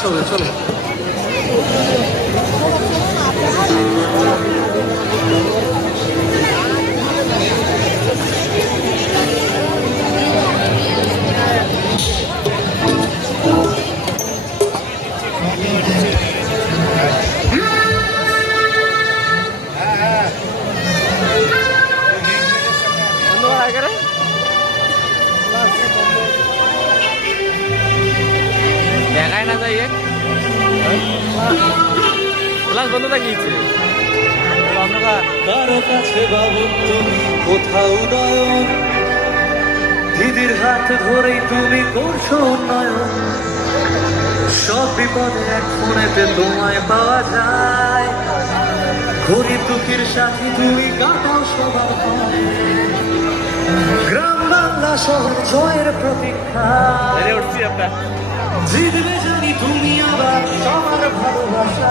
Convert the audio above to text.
Class হবে, চলো। দেখায় না যাই ক্লাস বন্ধ থাকিয়েছে কারো কাছে বাবু তুমি কোথাও নয়ন, দিদির হাত ধরেই তুমি করছো উন্নয়ন। সব বিপদে এক ফোনেতে তোমায় পাওয়া যায়, গরিব দুঃখীর সাথে তুমি কাটাও সবার পায়ে। গ্রাম বাংলা শহর জয়ের প্রতীক্ষা, উঠছি আপনার জিতবে জানি তুমি আবার সবার ভালোবাসা।